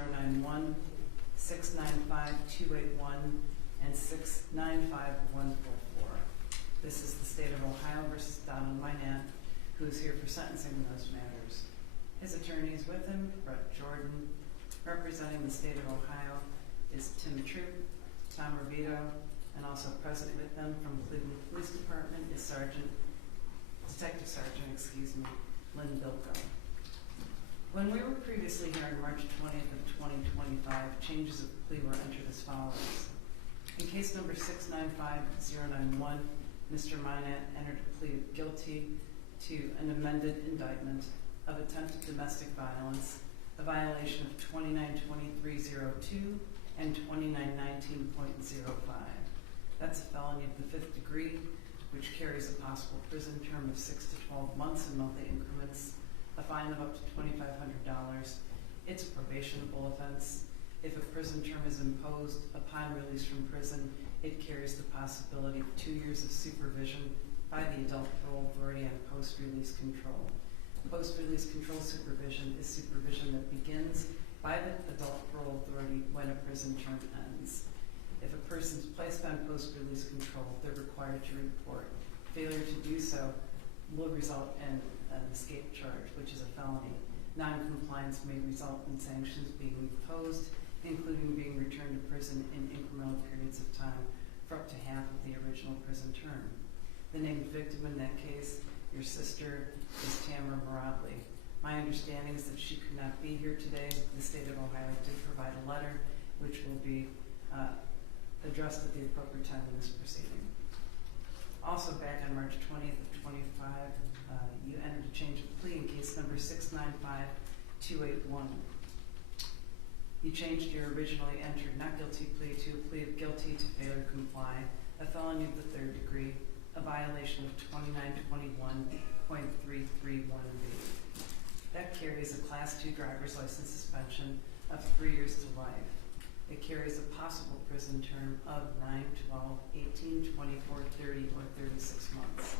695-091, 695-281, and 695-144. This is the State of Ohio versus Donald Mynatt, who is here for sentencing in those matters. His attorney is with him, Brett Jordan. Representing the State of Ohio is Tim Troop, Tom Revito, and also present with them from Cleveland Police Department is Detective Sergeant, Lynn Bilko. When we were previously here on March 20th of 2025, changes of plea were entered as follows. In case number 695-091, Mr. Mynatt entered a plea of guilty to an amended indictment of attempted domestic violence, a violation of 292302 and 2919.05. That's a felony of the 5th degree, which carries a possible prison term of 6 to 12 months in monthly increments, a fine of up to $2,500. It's a probationable offense. If a prison term is imposed upon release from prison, it carries the possibility of 2 years of supervision by the Adult Parole Authority on post-release control. Post-release control supervision is supervision that begins by the Adult Parole Authority when a prison term ends. If a person is placed on post-release control, they're required to report. Failure to do so will result in an escape charge, which is a felony. Non-compliance may result in sanctions being imposed, including being returned to prison in incremental periods of time for up to half of the original prison term. The named victim in that case, your sister, is Tamara Moradley. My understanding is that she could not be here today. The State of Ohio did provide a letter which will be addressed at the appropriate time in this proceeding. Also back on March 20th of 25, you entered a change of plea in case number 695-281. You changed your originally entered not guilty plea to a plea of guilty to failure to comply, a felony of the 3rd degree, a violation of 2921.331B. That carries a Class 2 driver's license suspension of 3 years to life. It carries a possible prison term of 9, 12, 18, 24, 30, or 36 months.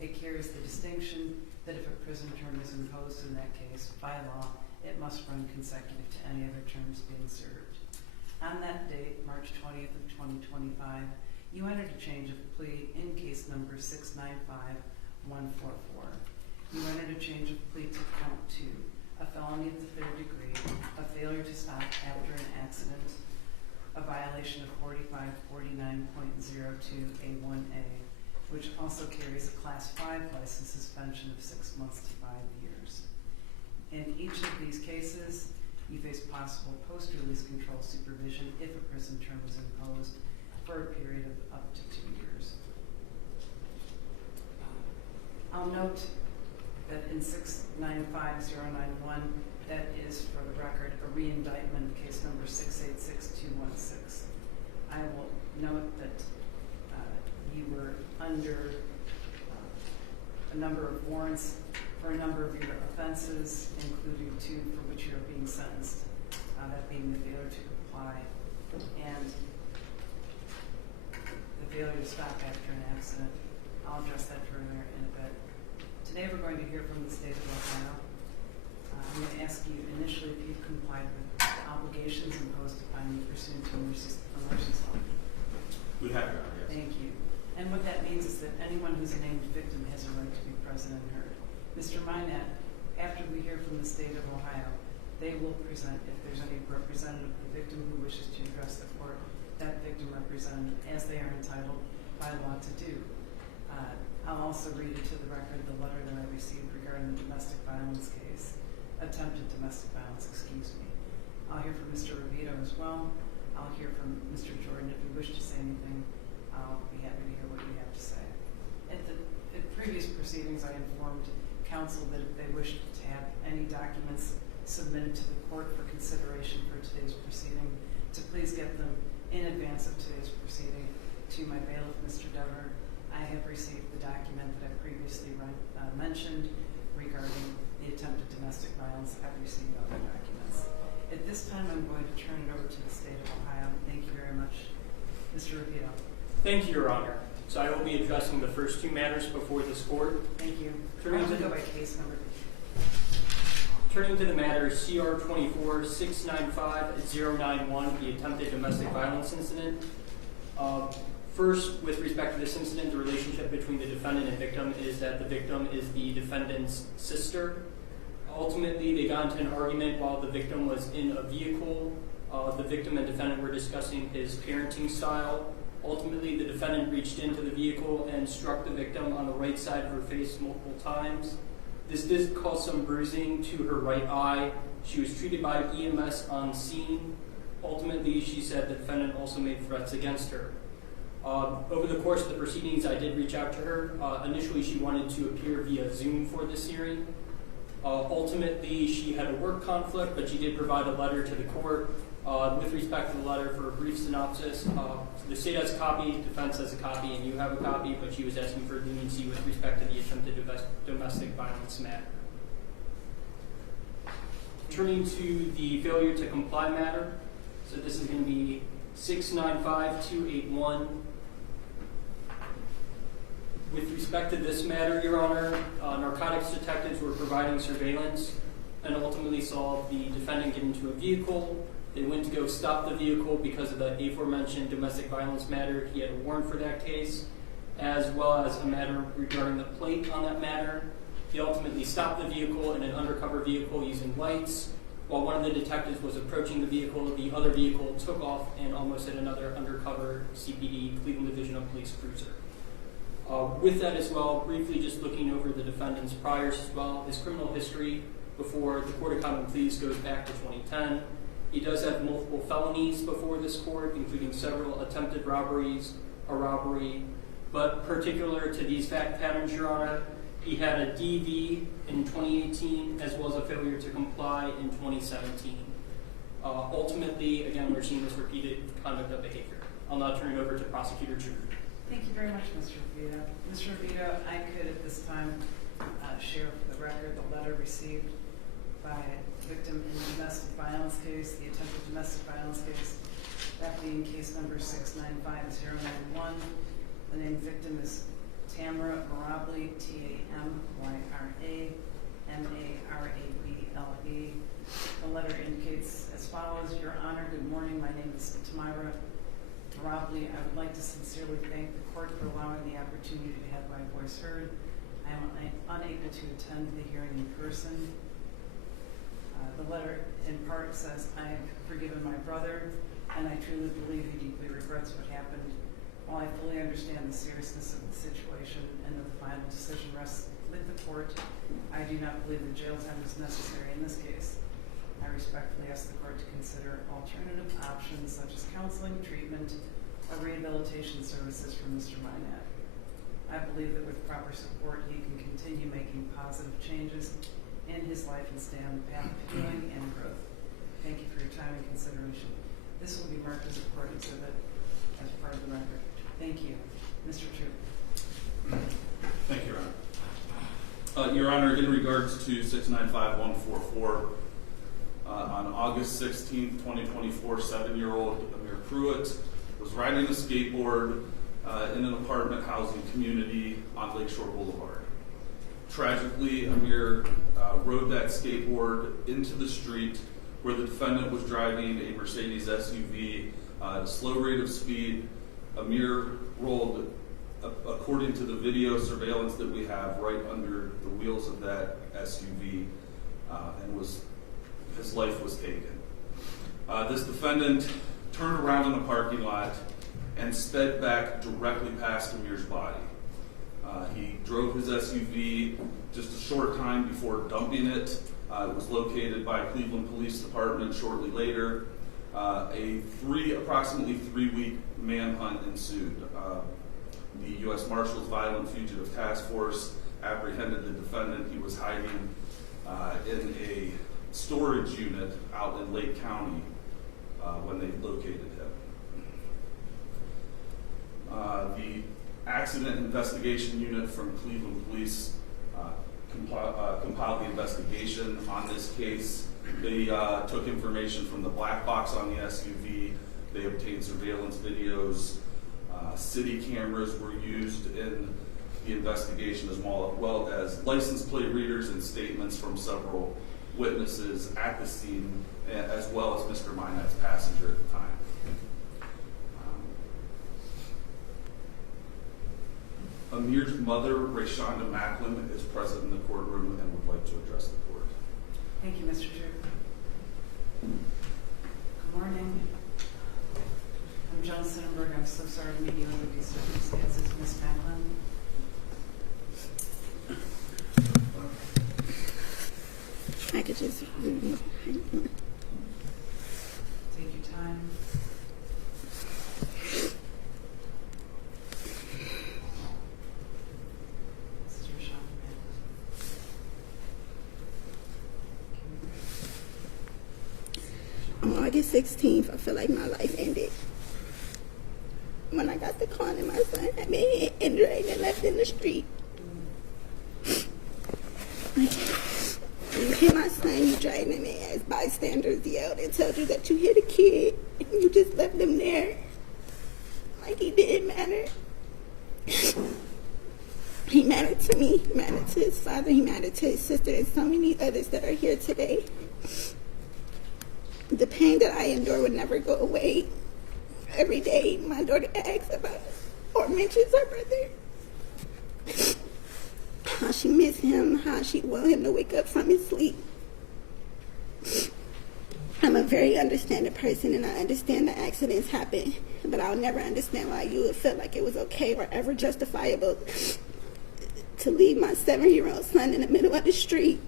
It carries the distinction that if a prison term is imposed in that case, by law, it must run consecutive to any other terms being served. On that date, March 20th of 2025, you entered a change of plea in case number 695-144. You entered a change of plea to count 2, a felony of the 3rd degree, a failure to stop after an accident, a violation of 4549.02A1A, which also carries a Class 5 license suspension of 6 months to 5 years. In each of these cases, you face possible post-release control supervision if a prison term is imposed for a period of up to 2 years. I'll note that in 695-091, that is, for the record, a re-indictment, case number 686-216. I will note that you were under a number of warrants for a number of your offenses, including 2 for which you are being sentenced, that being the failure to comply and the failure to stop after an accident. I'll address that further in a bit. Today we're going to hear from the State of Ohio. I'm going to ask you initially if you've complied with obligations imposed upon you pursuant to Mercy's law. We have, Your Honor, yes. Thank you. And what that means is that anyone who's a named victim has a right to be present and heard. Mr. Mynatt, after we hear from the State of Ohio, they will present, if there's any representative of the victim who wishes to address the court, that victim representative, as they are entitled by law to do. I'll also read into the record the letter that I received regarding the domestic violence case, attempted domestic violence, excuse me. I'll hear from Mr. Revito as well. I'll hear from Mr. Jordan. If you wish to say anything, I'll be happy to hear what you have to say. At previous proceedings, I informed counsel that if they wished to have any documents submitted to the court for consideration for today's proceeding, to please get them in advance of today's proceeding to my bailiff, Mr. Dever. I have received the document that I previously mentioned regarding the attempted domestic violence. I've received other documents. At this time, I'm going to turn it over to the State of Ohio. Thank you very much. Mr. Revito. Thank you, Your Honor. So I will be addressing the first 2 matters before this court. Thank you. I'm going to go by case number. Turning to the matter, CR 24-695-091, the attempted domestic violence incident. First, with respect to this incident, the relationship between the defendant and victim is that the victim is the defendant's sister. Ultimately, they got into an argument while the victim was in a vehicle. The victim and defendant were discussing his parenting style. Ultimately, the defendant reached into the vehicle and struck the victim on the right side of her face multiple times. This did cause some bruising to her right eye. She was treated by EMS on scene. Ultimately, she said the defendant also made threats against her. Over the course of the proceedings, I did reach out to her. Initially, she wanted to appear via Zoom for this hearing. Ultimately, she had a work conflict, but she did provide a letter to the court. With respect to the letter, for a brief synopsis, the state has a copy, defense has a copy, and you have a copy, but she was asking for leniency with respect to the attempted domestic violence matter. Turning to the failure to comply matter, so this is going to be 695-281. With respect to this matter, Your Honor, narcotics detectives were providing surveillance and ultimately saw the defendant get into a vehicle. They went to go stop the vehicle because of the aforementioned domestic violence matter. He had a warrant for that case, as well as a matter regarding the plate on that matter. He ultimately stopped the vehicle in an undercover vehicle using lights. While one of the detectives was approaching the vehicle, the other vehicle took off and almost hit another undercover CPD, Cleveland Division of Police cruiser. With that as well, briefly just looking over the defendant's priors as well, his criminal history before the Court of Common Pleas goes back to 2010. He does have multiple felonies before this court, including several attempted robberies, a robbery, but particular to these fact patterns, Your Honor, he had a DV in 2018 as well as a failure to comply in 2017. Ultimately, again, we're seeing this repeated conduct of behavior. I'll now turn it over to Prosecutor Chu. Thank you very much, Mr. Vito. Mr. Vito, I could at this time share for the record the letter received by victim in the domestic violence case, the attempted domestic violence case, that being case number 695-091. The named victim is Tamara Marable, T-A-M-Y-R-A-M-A-R-A-B-L-E. The letter indicates as follows: Your Honor, good morning. My name is Tamara Marable. I would like to sincerely thank the court for allowing the opportunity to have my voice heard. I am unable to attend the hearing in person. The letter in part says, I have forgiven my brother, and I truly believe he deeply regrets what happened. While I fully understand the seriousness of the situation and that the final decision rests with the court, I do not believe that jail time is necessary in this case. I respectfully ask the court to consider alternative options such as counseling, treatment, or rehabilitation services for Mr. Mynatt. I believe that with proper support, he can continue making positive changes in his life and stay on the path of healing and growth. Thank you for your time and consideration. This will be marked as a court exhibit as part of the record. Thank you. Mr. Chu. Thank you, Your Honor. Your Honor, in regards to 695-144, on August 16, 2024, 7-year-old Amir Prewitt was riding a skateboard in an apartment housing community on Lakeshore Boulevard. Tragically, Amir rode that skateboard into the street where the defendant was driving a Mercedes SUV at a slow rate of speed. Amir rolled, according to the video surveillance that we have, right under the wheels of that SUV, and his life was taken. This defendant turned around in the parking lot and sped back directly past Amir's body. He drove his SUV just a short time before dumping it. It was located by Cleveland Police Department shortly later. Approximately 3-week manhunt ensued. The U.S. Marshals Violent Fugitive Task Force apprehended the defendant. He was hiding in a storage unit out in Lake County when they located him. The Accident Investigation Unit from Cleveland Police compiled the investigation on this case. They took information from the black box on the SUV. They obtained surveillance videos. City cameras were used in the investigation, as well as license plate readers and statements from several witnesses at the scene, as well as Mr. Mynatt's passenger at the time. Amir's mother, Rayshonda Macklin, is present in the courtroom and would like to address the court. Thank you, Mr. Chair. Good morning. I'm John Sonnenberg. I'm so sorry to meet you under these circumstances, Ms. Macklin. I could just Take your time. This is Rayshonda Macklin. on August 16th, I feel like my life ended. When I got the call and my son had been hit and dragged and left in the street. You hit my son, you dragged him in as bystanders yelled and told you that you hit a kid and you just left him there. Like he didn't matter. He mattered to me, he mattered to his father, he mattered to his sister and so many others that are here today. The pain that I endure would never go away. Every day, my daughter asks about or mentions her brother. How she missed him, how she want him to wake up from his sleep. I'm a very understanding person and I understand that accidents happen, but I'll never understand why you would feel like it was okay or ever justifiable to leave my 7-year-old son in the middle of the street,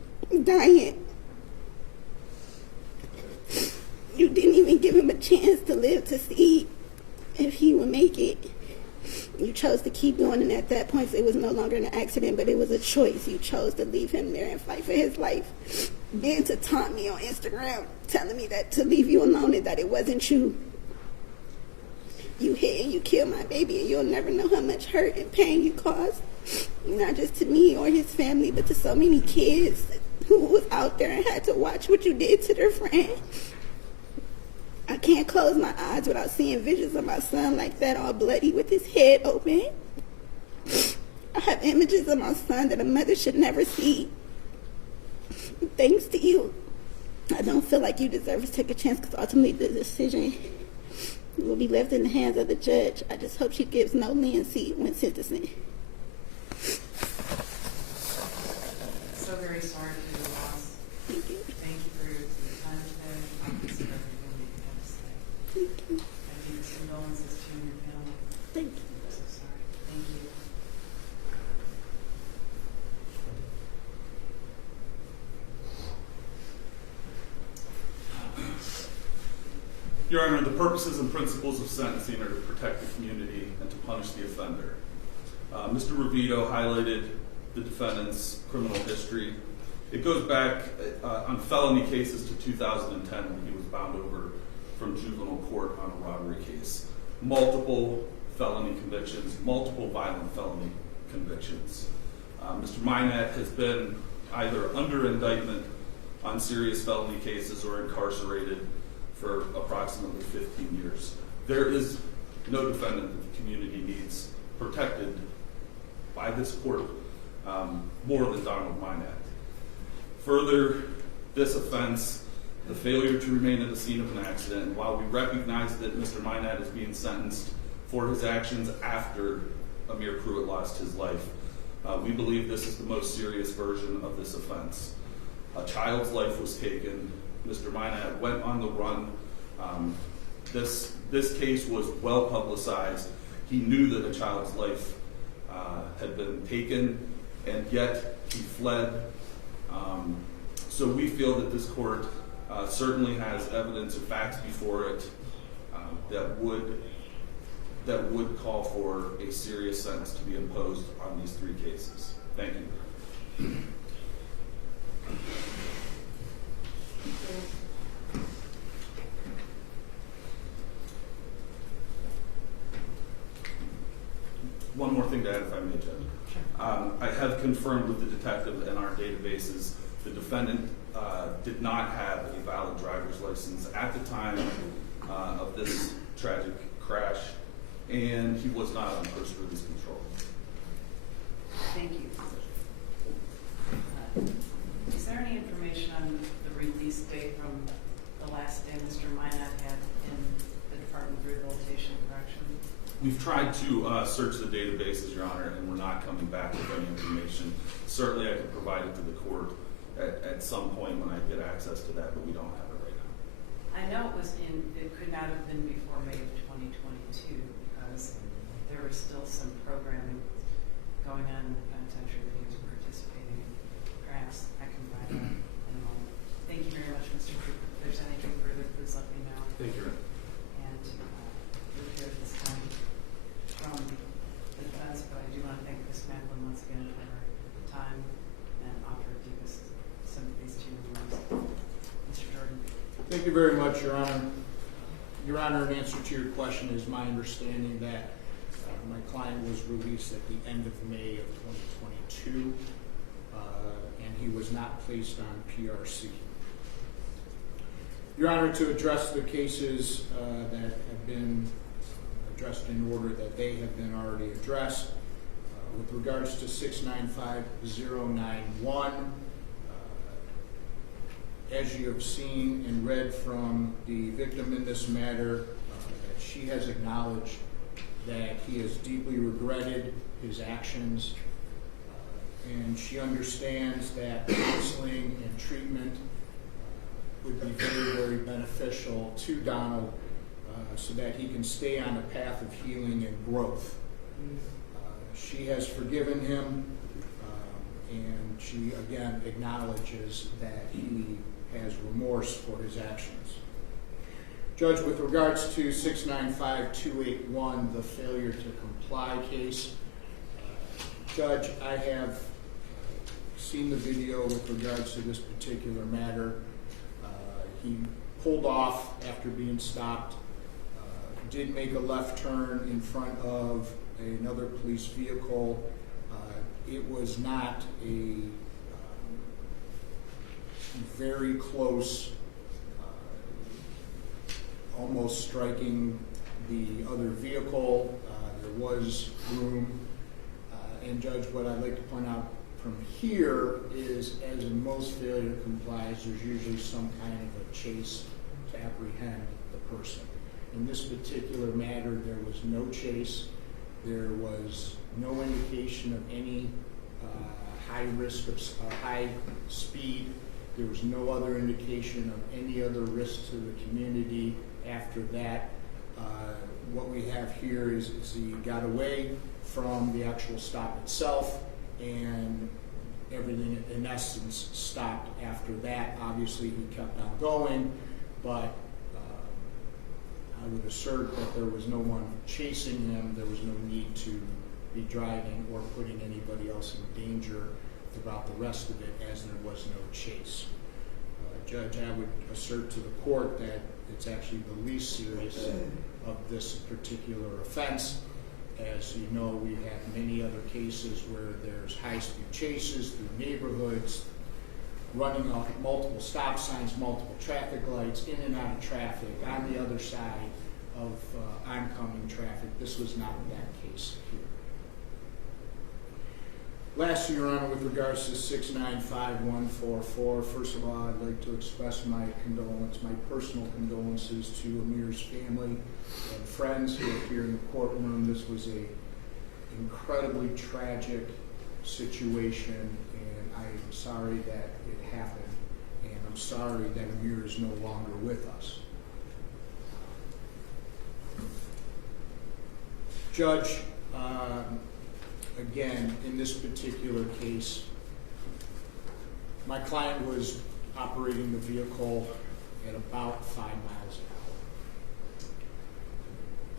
dying. You didn't even give him a chance to live to see if he would make it. You chose to keep going, and at that point, it was no longer an accident, but it was a choice. You chose to leave him there and fight for his life. Then to taunt me on Instagram, telling me that to leave you alone and that it wasn't you. You hit and you killed my baby, and you'll never know how much hurt and pain you caused, not just to me or his family, but to so many kids who was out there and had to watch what you did to their friend. I can't close my eyes without seeing visions of my son like that, all bloody with his head open. I have images of my son that a mother should never see. Thanks to you, I don't feel like you deserve to take a chance because ultimately the decision will be left in the hands of the judge. I just hope she gives no leniency when sentencing. So very sorry for your loss. Thank you. Thank you for your time today. I consider everything that you have to say. Thank you. I give condolences to you and your family. Thank you. I'm so sorry. Thank you. Your Honor, the purposes and principles of sentencing are to protect the community and to punish the offender. Mr. Revito highlighted the defendant's criminal history. It goes back on felony cases to 2010 when he was bound over from juvenile court on a robbery case. Multiple felony convictions, multiple violent felony convictions. Mr. Mynatt has been either under indictment on serious felony cases or incarcerated for approximately 15 years. There is no defendant that the community needs protected by this court more than Donald Mynatt. Further, this offense, the failure to remain at the scene of an accident, while we recognize that Mr. Mynatt is being sentenced for his actions after Amir Prewitt lost his life, we believe this is the most serious version of this offense. A child's life was taken. Mr. Mynatt went on the run. This case was well publicized. He knew that a child's life had been taken, and yet he fled. So we feel that this court certainly has evidence and facts before it that would call for a serious sentence to be imposed on these 3 cases. Thank you. One more thing to add, if I may, Judge. Sure. I have confirmed with the detective in our databases the defendant did not have a valid driver's license at the time of this tragic crash, and he was not on post-release control. Thank you. Is there any information on release date from the last day Mr. Mynatt had in the Department of Rehabilitation and Corrections? We've tried to search the databases, Your Honor, and we're not coming back with any information. Certainly I could provide it to the court at some point when I get access to that, but we don't have it right now. I know it could not have been before May of 2022 because there was still some programming going on in the penitentiary that he was participating in. Perhaps I can find out in a moment. Thank you very much, Mr. Prewitt. If there's anything further, please let me know. Thank you, Your Honor. And we'll hear at this time from the defense, but I do want to thank Ms. Macklin once again for her time and offer deepest sympathies to your wounds. Mr. Jordan. Thank you very much, Your Honor. Your Honor, in answer to your question, is my understanding that my client was released at the end of May of 2022, and he was not placed on PRC. Your Honor, to address the cases that have been addressed in order that they have been already addressed, with regards to 695091, as you have seen and read from the victim in this matter, that she has acknowledged that he has deeply regretted his actions, and she understands that counseling and treatment would be very, very beneficial to Donald so that he can stay on a path of healing and growth. She has forgiven him, and she again acknowledges that he has remorse for his actions. Judge, with regards to 695281, the failure to comply case, Judge, I have seen the video with regards to this particular matter. He pulled off after being stopped, did make a left turn in front of another police vehicle. It was not a very close, almost striking the other vehicle. There was room. And Judge, what I'd like to point out from here is, as in most failure to comply, there's usually some kind of a chase to apprehend the person. In this particular matter, there was no chase. There was no indication of any high risk of high speed. There was no other indication of any other risk to the community after that. What we have here is he got away from the actual stop itself, and everything in essence stopped after that. Obviously he kept on going, but I would assert that there was no one chasing him. There was no need to be driving or putting anybody else in danger throughout the rest of it, as there was no chase. Judge, I would assert to the court that it's actually the least serious of this particular offense. As you know, we have many other cases where there's high-speed chases through neighborhoods, running off multiple stop signs, multiple traffic lights, in and out of traffic, on the other side of oncoming traffic. This was not that case here. Lastly, Your Honor, with regards to 695144, first of all, I'd like to express my personal condolences to Amir's family and friends who are here in the courtroom. This was an incredibly tragic situation, and I'm sorry that it happened, and I'm sorry that Amir is no longer with us. Judge, again, in this particular case, my client was operating the vehicle at about 5 miles an hour.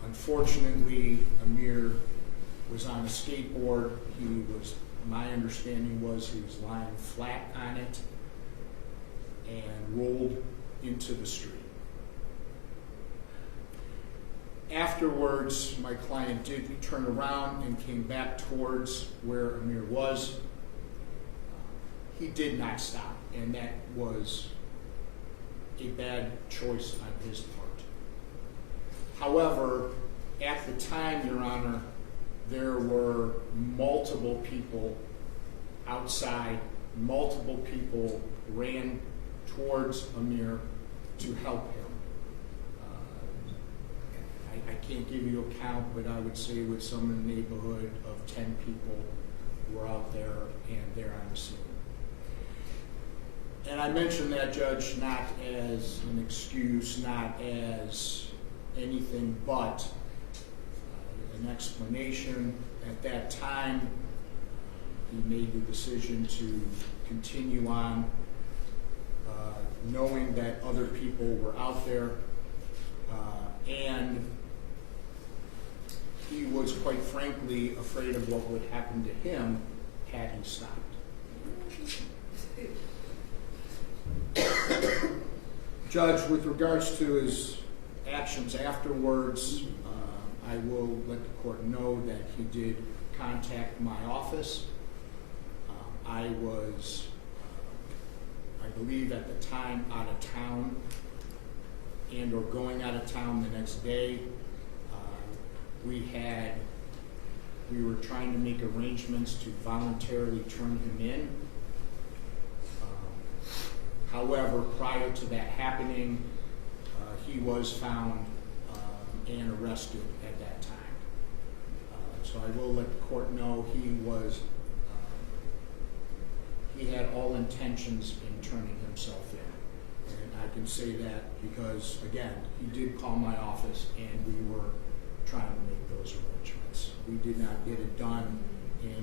Unfortunately, Amir was on a skateboard. My understanding was he was lying flat on it and rolled into the street. Afterwards, my client did turn around and came back towards where Amir was. He did not stop, and that was a bad choice on his part. However, at the time, Your Honor, there were multiple people outside. Multiple people ran towards Amir to help him. I can't give you a count, but I would say with some in the neighborhood of 10 people were out there and they're on the scene. And I mention that, Judge, not as an excuse, not as anything but an explanation. At that time, he made the decision to continue on, knowing that other people were out there, and he was quite frankly afraid of what would happen to him had he stopped. Judge, with regards to his actions afterwards, I will let the court know that he did contact my office. I was, I believe at the time, out of town and or going out of town the next day. We were trying to make arrangements to voluntarily turn him in. However, prior to that happening, he was found and arrested at that time. So I will let the court know he had all intentions in turning himself in. And I can say that because, again, he did call my office and we were trying to make those arrangements. We did not get it done.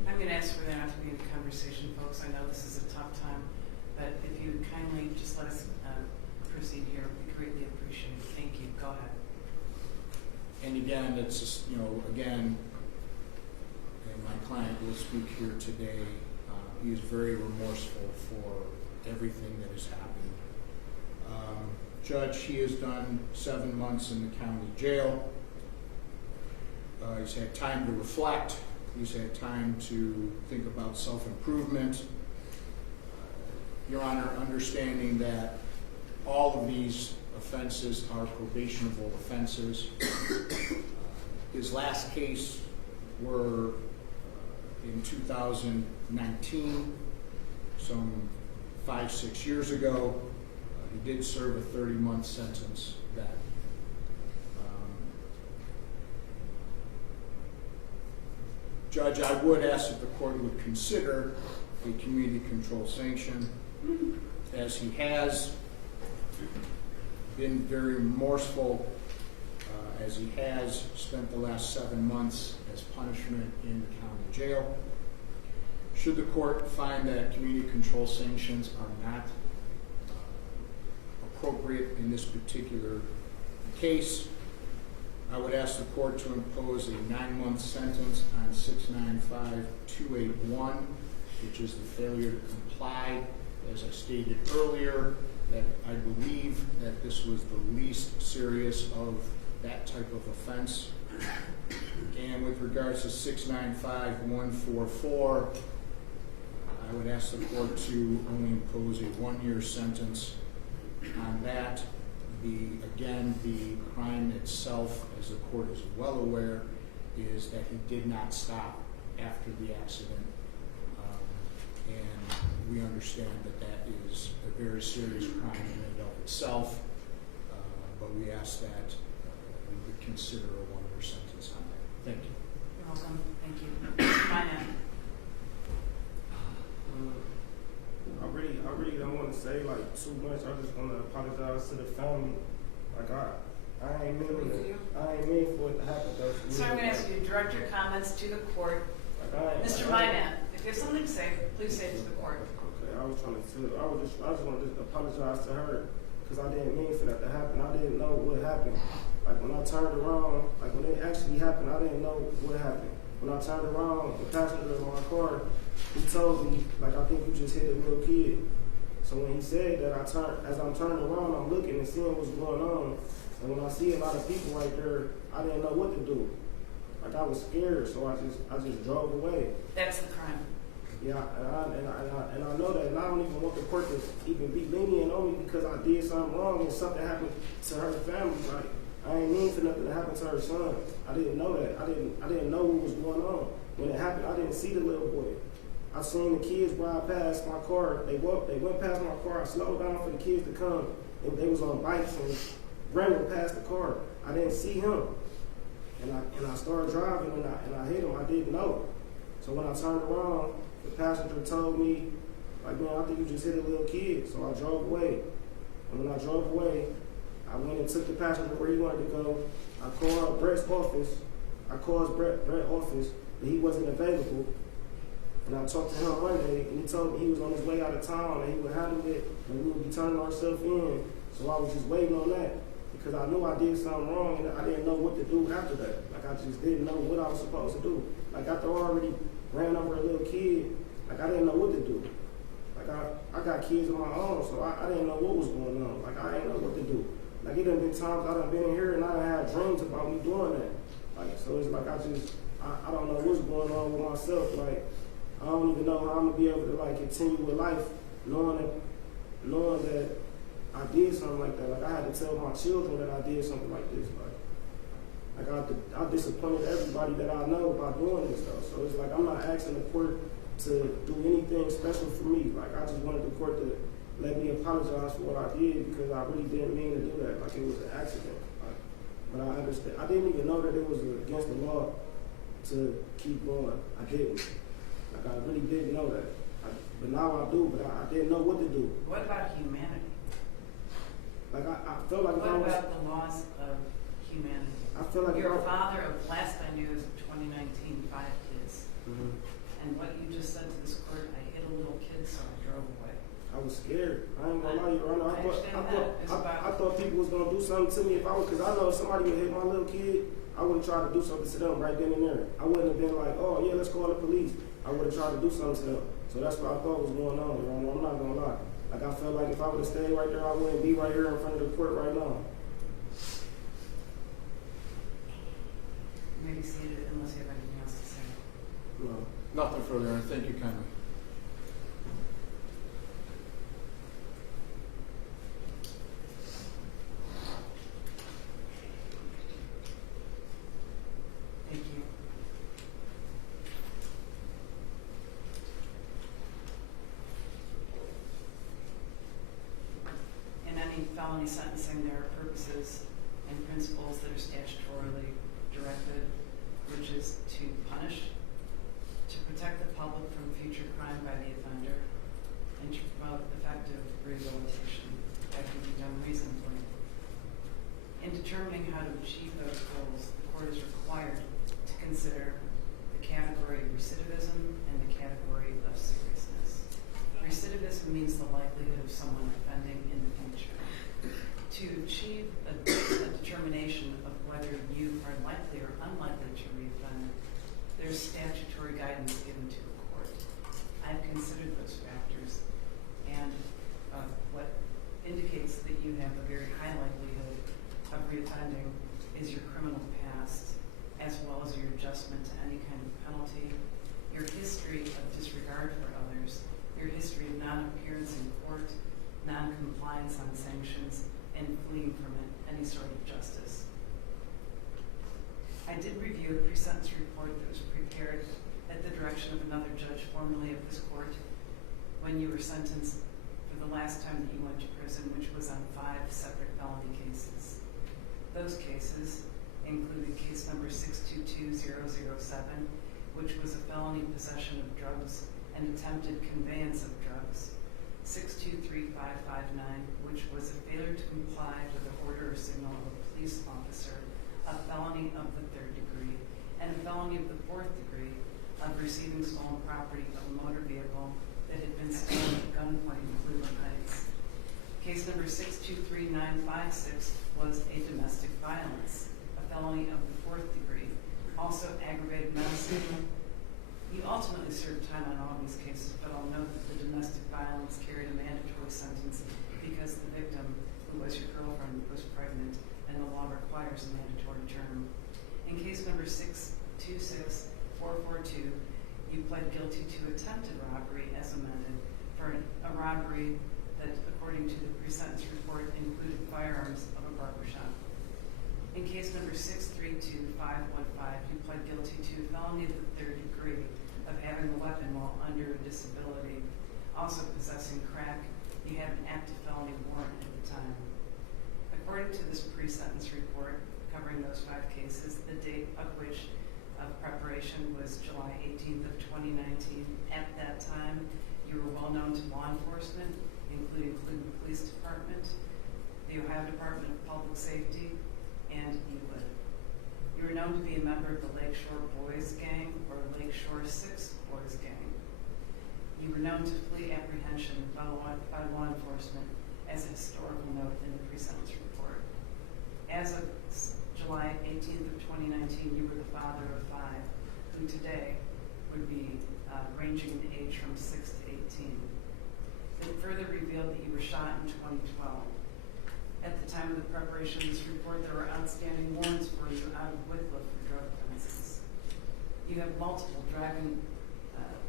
I'm going to ask for there not to be any conversation, folks. I know this is a tough time, but if you would kindly just let us proceed here, we greatly appreciate it. Thank you. Go ahead. And again, it's just, again, and my client will speak here today. He is very remorseful for everything that has happened. Judge, he has done 7 months in the county jail. He's had time to reflect. He's had time to think about self-improvement. Your Honor, understanding that all of these offenses are probationable offenses. His last case were in 2019, some 5-6 years ago. He did serve a 30-month sentence then. Judge, I would ask that the court would consider a community control sanction, as he has been very remorseful, as he has spent the last 7 months as punishment in the county jail. Should the court find that community control sanctions are not appropriate in this particular case, I would ask the court to impose a 9-month sentence on 695-281, which is the failure to comply. As I stated earlier, that I believe that this was the least serious of that type of offense. And with regards to 695-144, I would ask the court to only impose a 1-year sentence on that. The crime itself, as the court is well aware, is that he did not stop after the accident. And we understand that that is a very serious crime in and of itself, but we ask that we would consider a 1-year sentence on that. Thank you. You're welcome. Thank you. Mr. Mynatt. I really don't want to say too much. I just want to apologize to the family. I ain't mean for it to happen though. So I'm going to ask you to direct your comments to the court. Mr. Mynatt, if you have something to say, please say it to the court. Okay, I just want to apologize to her because I didn't mean for that to happen. I didn't know what happened. When I turned around, when it actually happened, I didn't know what happened. When I turned around, the passenger of my car, he told me, I think you just hit a little kid. So when he said that, as I'm turning around, I'm looking and seeing what's going on. And when I see a lot of people right there, I didn't know what to do. I was scared, so I just drove away. That's the crime. Yeah, and I know that, and I don't even want the court to even be lenient on me because I did something wrong and something happened to her family. I ain't mean for nothing to happen to her son. I didn't know that. I didn't know what was going on. When it happened, I didn't see the little boy. I seen the kids ride past my car. They went past my car. I slowed down for the kids to come. And they was on bikes and running past the car. I didn't see him. And I started driving and I hit him. I didn't know. So when I turned around, the passenger told me, like, man, I think you just hit a little kid. So I drove away. And when I drove away, I went and took the passenger where he wanted to go. I called Brett's office. I called Brett's office, but he wasn't available. And I talked to him Monday, and he told me he was on his way out of town, and he would handle it, and we would be turning ourselves in. So I was just waiting on that, because I knew I did something wrong, and I didn't know what to do after that. Like, I just didn't know what I was supposed to do. Like, after I already ran over a little kid, like, I didn't know what to do. Like, I got kids of my own, so I didn't know what was going on. Like, I didn't know what to do. Like, it done been times I done been in here, and I done had dreams about me doing that. Like, so it's like I don't know what's going on with myself. Like, I don't even know how I'm gonna be able to like continue with life, knowing that I did something like that. Like, I had to tell my children that I did something like this. Like I disappointed everybody that I know by doing this though. So it's like I'm not asking the court to do anything special for me. Like, I just wanted the court to let me apologize for what I did, because I really didn't mean to do that. Like, it was an accident. Like, but I understand. I didn't even know that it was against the law to keep going. I didn't. Like, I really didn't know that. But now I do, but I didn't know what to do. What about humanity? Like, I felt like What about the laws of humanity? I feel like You're a father of, last I knew, is 2019, 5 kids. Mm-hmm. And what you just said to this court, I hit a little kid, so I drove away. I was scared. I ain't gonna lie, Your Honor. I thought people was gonna do something to me if I was, because I know if somebody would hit my little kid, I would have tried to do something to them right then and there. I wouldn't have been like, oh yeah, let's call the police. I would have tried to do something to them. So that's what I thought was going on, Your Honor. I'm not gonna lie. Like, I felt like if I would have stayed right there, I wouldn't be right here in front of the court right now. Maybe seated unless you have anything else to say. No. Nothing further, Your Honor. Thank you kindly. Thank you. In any felony sentencing, there are purposes and principles that are statutorily directed, which is to punish, to protect the public from future crime by the offender, and to promote effective rehabilitation that can be done reasonably. In determining how to achieve those goals, the court is required to consider the category of recidivism and the category of seriousness. Recidivism means the likelihood of someone offending in the future. To achieve a determination of whether you are likely or unlikely to reoffend, there's statutory guidance given to a court. I've considered those factors, and what indicates that you have a very high likelihood of reoffending is your criminal past, as well as your adjustment to any kind of penalty, your history of disregard for others, your history of non-appearance in court, non-compliance on sanctions, and fleeing from any sort of justice. I did review a pre-sentence report that was prepared at the direction of another judge formerly of this court when you were sentenced for the last time that you went to prison, which was on 5 separate felony cases. Those cases included case number 622007, which was a felony possession of drugs and attempted conveyance of drugs, 623559, which was a failure to comply with the order or signal of a police officer, a felony of the 3rd degree, and a felony of the 4th degree of receiving stolen property of a motor vehicle that had been stolen at gunpoint in Cleveland Heights. Case number 623956 was a domestic violence, a felony of the 4th degree, also aggravated menacing. You ultimately served time on all these cases, but I'll note that the domestic violence carried a mandatory sentence because the victim, who was your girlfriend, was pregnant, and the law requires a mandatory term. In case number 626442, you pled guilty to attempted robbery as amended for a robbery that, according to the pre-sentence report, included firearms of a barbershop. In case number 632515, you pled guilty to felony of the 3rd degree, a of having a weapon while under a disability, also possessing crack. You had an active felony warrant at the time. According to this pre-sentence report covering those 5 cases, the date of which of preparation was July 18th of 2019. At that time, you were well known to law enforcement, including Cleveland Police Department, the Ohio Department of Public Safety, and EWID. You were known to be a member of the Lakeshore Boys Gang or Lakeshore 6 Boys Gang. You were known to flee apprehension by law enforcement as a historical note in the pre-sentence report. As of July 18th of 2019, you were the father of 5, who today would be ranging in age from 6 to 18. It further revealed that you were shot in 2012. At the time of the preparation of this report, there were outstanding warrants for you out of Wycliffe for drug offenses. You have multiple driving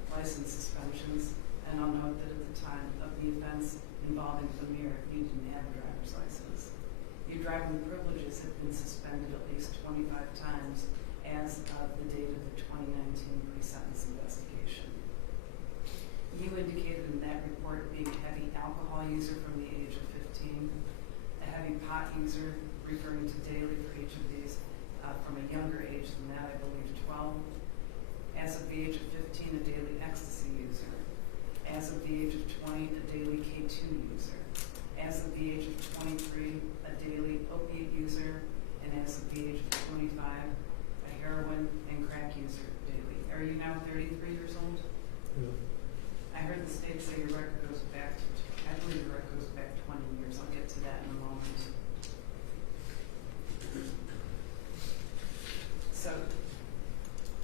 license suspensions, and I'll note that at the time of the offense involving Amir, you didn't have a driver's license. Your driving privileges have been suspended at least 25 times as of the date of the 2019 pre-sentence investigation. You indicated in that report being a heavy alcohol user from the age of 15, a heavy pot user, referring to daily for each of these, from a younger age than that, I believe 12. As of the age of 15, a daily ecstasy user. As of the age of 20, a daily K2 user. As of the age of 23, a daily opiate user. And as of the age of 25, a heroin and crack user daily. Are you now 33 years old? Yeah. I heard the state say your record goes back to, I believe your record goes back 20 years. I'll get to that in a moment. So,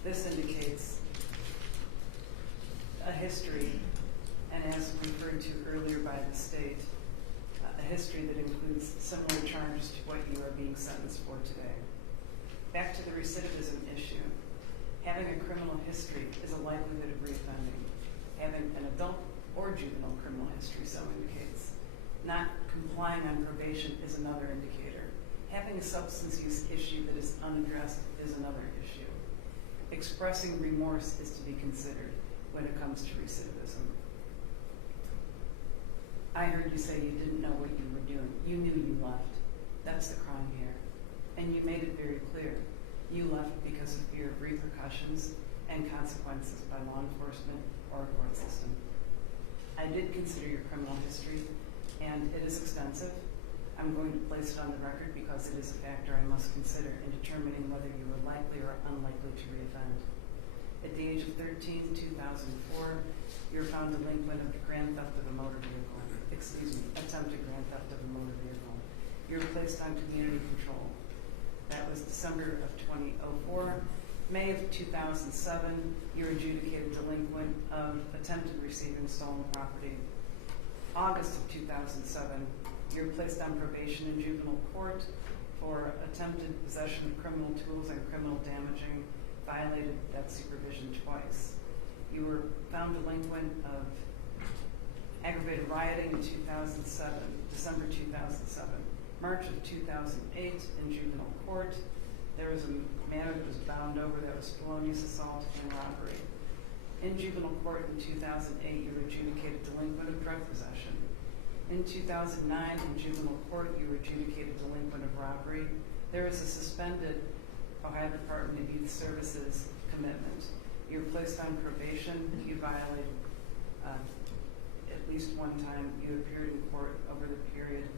this indicates a history, and as referred to earlier by the state, a history that includes similar charges to what you are being sentenced for today. Back to the recidivism issue. Having a criminal history is a likelihood of reoffending. Having an adult or juvenile criminal history so indicates. Not complying on probation is another indicator. Having a substance use issue that is unaddressed is another issue. Expressing remorse is to be considered when it comes to recidivism. I heard you say you didn't know what you were doing. You knew you left. That's the crime here. And you made it very clear. You left because of fear of repercussions and consequences by law enforcement or a court system. I did consider your criminal history, and it is extensive. I'm going to place it on the record because it is a factor I must consider in determining whether you were likely or unlikely to reoffend. At the age of 13, 2004, you were found delinquent of grand theft of a motor vehicle. Attempted grand theft of a motor vehicle. You were placed on community control. That was December of 2004. May of 2007, you were adjudicated delinquent of attempted receiving stolen property. August of 2007, you were placed on probation in juvenile court for attempted possession of criminal tools and criminal damaging, violated that supervision twice. You were found delinquent of aggravated rioting in 2007, December 2007. March of 2008 in juvenile court, there was a matter that was bound over that was felonious assault and robbery. In juvenile court in 2008, you were adjudicated delinquent of drug possession. In 2009, in juvenile court, you were adjudicated delinquent of robbery. There was a suspended Ohio Department of Youth Services commitment. You were placed on probation. You violated at least one time. You appeared in court over the period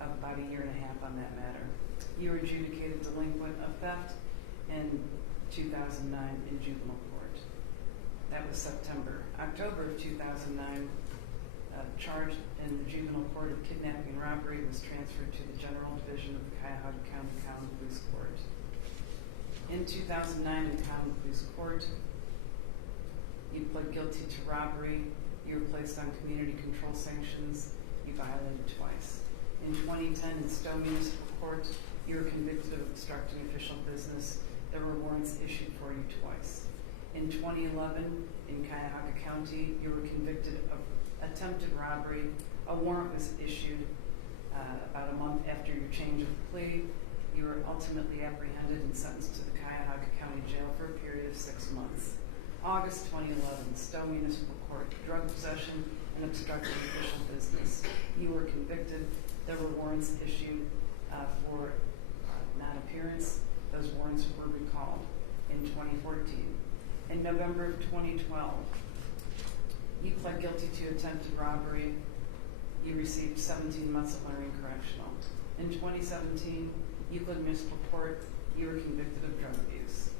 of about a year and a half on that matter. You were adjudicated delinquent of theft in 2009 in juvenile court. That was September. October of 2009, charged in the juvenile court of kidnapping and robbery, was transferred to the General Division of the Cuyahoga County Common Police Court. In 2009 in Common Police Court, you pled guilty to robbery. You were placed on community control sanctions. You violated twice. In 2010 in Stowe Municipal Court, you were convicted of obstructing official business. There were warrants issued for you twice. In 2011 in Cuyahoga County, you were convicted of attempted robbery. A warrant was issued about a month after your change of plea. You were ultimately apprehended and sentenced to the Cuyahoga County Jail for a period of 6 months. August 2011, Stowe Municipal Court, drug possession and obstructing official business. You were convicted. There were warrants issued for non-appearance. Those warrants were recalled in 2014. In November of 2012, you pled guilty to attempted robbery. You received 17 months at Lorraine Correctional. In 2017, Euclid Municipal Court, you were convicted of drug abuse.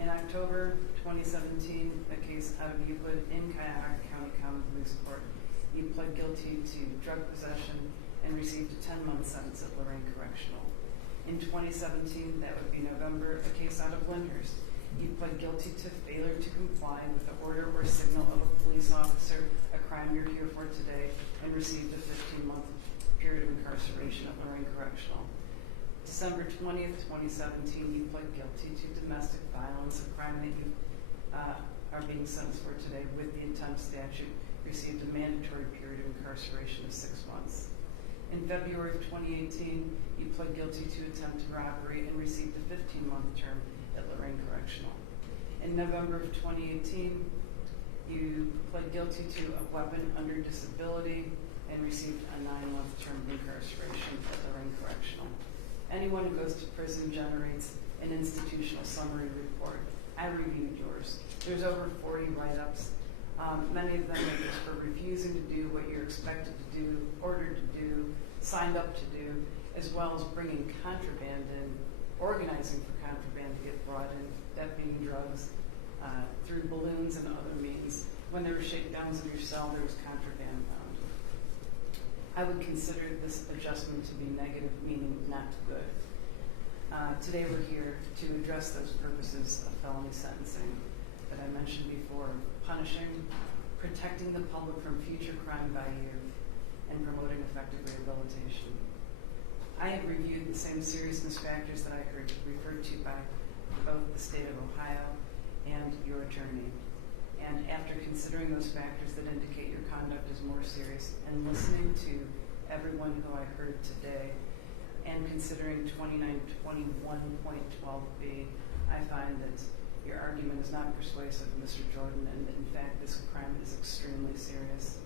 In October 2017, a case out of Euclid in Cuyahoga County Common Police Court, you pled guilty to drug possession and received a 10-month sentence at Lorraine Correctional. In 2017, that would be November, a case out of Lyndhurst. You pled guilty to failure to comply with the order or signal of a police officer, a crime you're here for today, and received a 15-month period of incarceration at Lorraine Correctional. December 20th, 2017, you pled guilty to domestic violence, a crime that you are being sentenced for today with the intent statute, received a mandatory period of incarceration of 6 months. In February of 2018, you pled guilty to attempted robbery and received a 15-month term at Lorraine Correctional. In November of 2018, you pled guilty to a weapon under disability and received a 9-month term of incarceration at Lorraine Correctional. Anyone who goes to prison generates an institutional summary report. I reviewed yours. There's over 40 write-ups. Many of them are just for refusing to do what you're expected to do, ordered to do, signed up to do, as well as bringing contraband in, organizing for contraband to get brought in, that being drugs, through balloons and other means. When there were shakedowns of your cell, there was contraband found. I would consider this adjustment to be negative, meaning not good. Today we're here to address those purposes of felony sentencing that I mentioned before, punishing, protecting the public from future crime by youth, and promoting effective rehabilitation. I have reviewed the same seriousness factors that I heard referred to by both the state of Ohio and your attorney. And after considering those factors that indicate your conduct is more serious and listening to everyone who I heard today and considering 2921.12b, I find that your argument is not persuasive, Mr. Jordan, and that in fact this crime is extremely serious.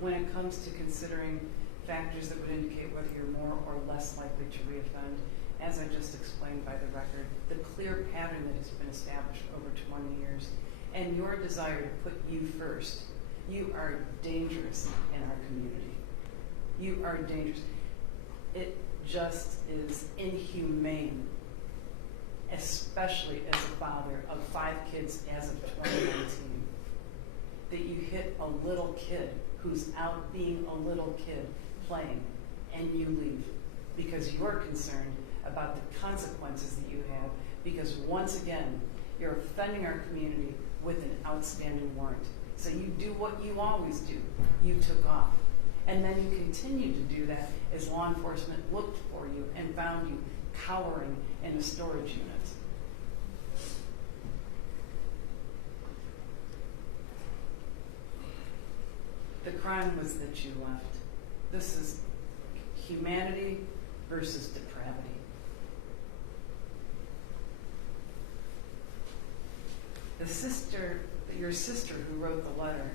When it comes to considering factors that would indicate whether you're more or less likely to reoffend, as I just explained by the record, the clear pattern that has been established over 20 years, and your desire to put you first, you are dangerous in our community. You are dangerous. It just is inhumane, especially as a father of 5 kids as of 2019, that you hit a little kid who's out being a little kid playing, and you leave because you're concerned about the consequences that you have, because once again, you're offending our community with an outstanding warrant. So you do what you always do. You took off. And then you continue to do that as law enforcement looked for you and found you cowering in a storage unit. The crime was that you left. This is humanity versus depravity. Your sister who wrote the letter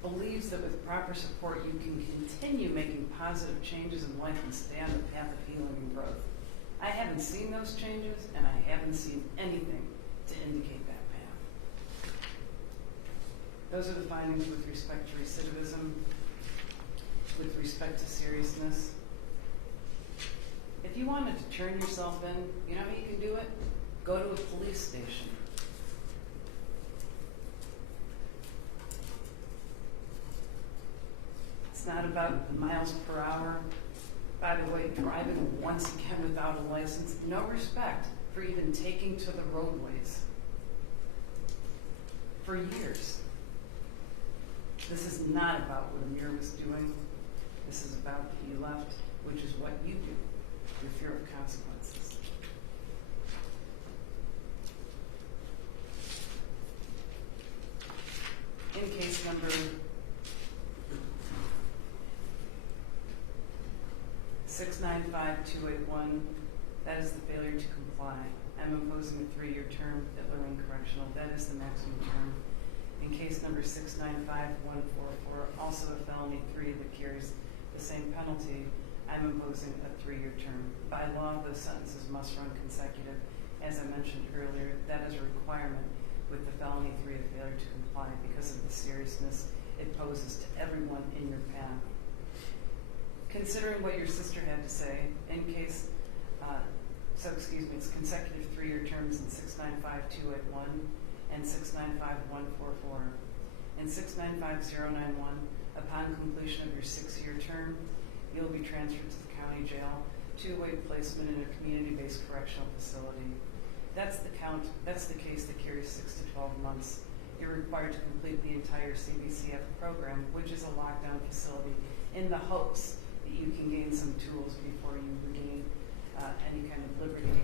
believes that with proper support you can continue making positive changes in life and stay on the path of healing and growth. I haven't seen those changes, and I haven't seen anything to indicate that path. Those are the findings with respect to recidivism, with respect to seriousness. If you wanted to turn yourself in, you know how you can do it? Go to a police station. It's not about the miles per hour. By the way, driving once again without a license, no respect for even taking to the roadways. For years. This is not about what Amir was doing. This is about that you left, which is what you do, your fear of consequences. In case number 695-281, That is the failure to comply. I'm imposing a 3-year term at Lorraine Correctional. That is the maximum term. In case number 695144, also a felony 3 that carries the same penalty, I'm imposing a 3-year term. By law, those sentences must run consecutive. As I mentioned earlier, that is a requirement with the felony 3 of failure to comply because of the seriousness it poses to everyone in your path. Considering what your sister had to say, in case, it's consecutive 3-year terms in 695281 and 695144. In 695091, upon completion of your 6-year term, you'll be transferred to the county jail to await placement in a community-based correctional facility. That's the case that carries 6 to 12 months. You're required to complete the entire CBCF program, which is a lockdown facility, in the hopes that you can gain some tools before you regain any kind of liberty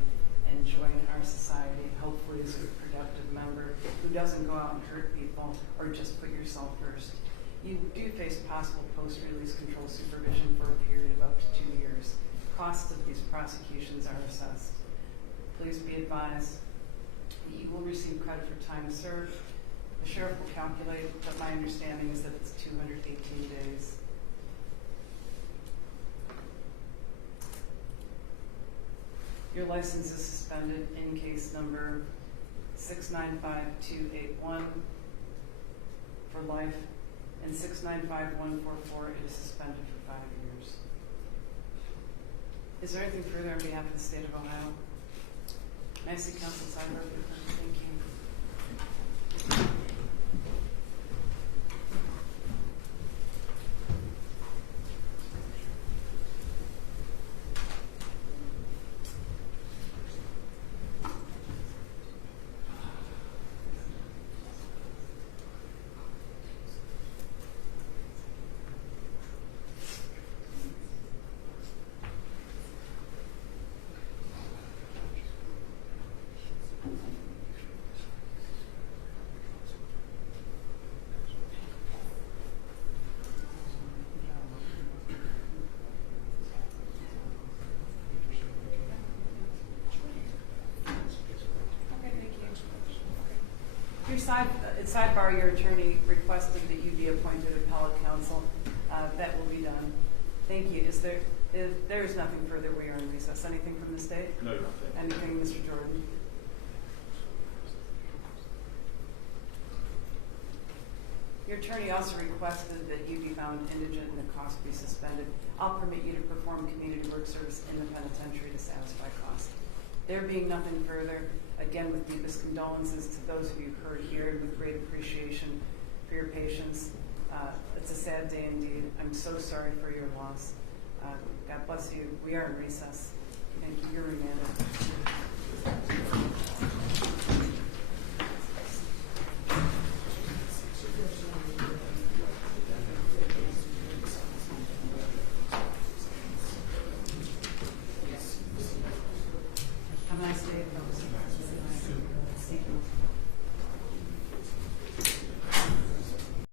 and join our society, hopefully as a productive member who doesn't go out and hurt people or just put yourself first. You do face possible post-release control supervision for a period of up to 2 years. Costs of these prosecutions are assessed. Please be advised that you will receive credit for time served. The sheriff will calculate, but my understanding is that it's 218 days. Your license is suspended in case number 695281 for life, and 695144 it is suspended for 5 years. Is there anything further on behalf of the state of Ohio? May I see Council Sidebar? Thank you. Sidebar, your attorney requested that you be appointed appellate counsel. That will be done. Thank you. If there is nothing further, we are in recess. Anything from the state? No, you're not. Anything, Mr. Jordan? Your attorney also requested that you be found indigent and the cost be suspended. I'll permit you to perform community work service in the penitentiary to satisfy costs. There being nothing further, again, with deepest condolences to those of you heard here, and with great appreciation for your patience. It's a sad day indeed. I'm so sorry for your loss. God bless you. We are in recess. Thank you. You're remanded. Have a nice day, folks.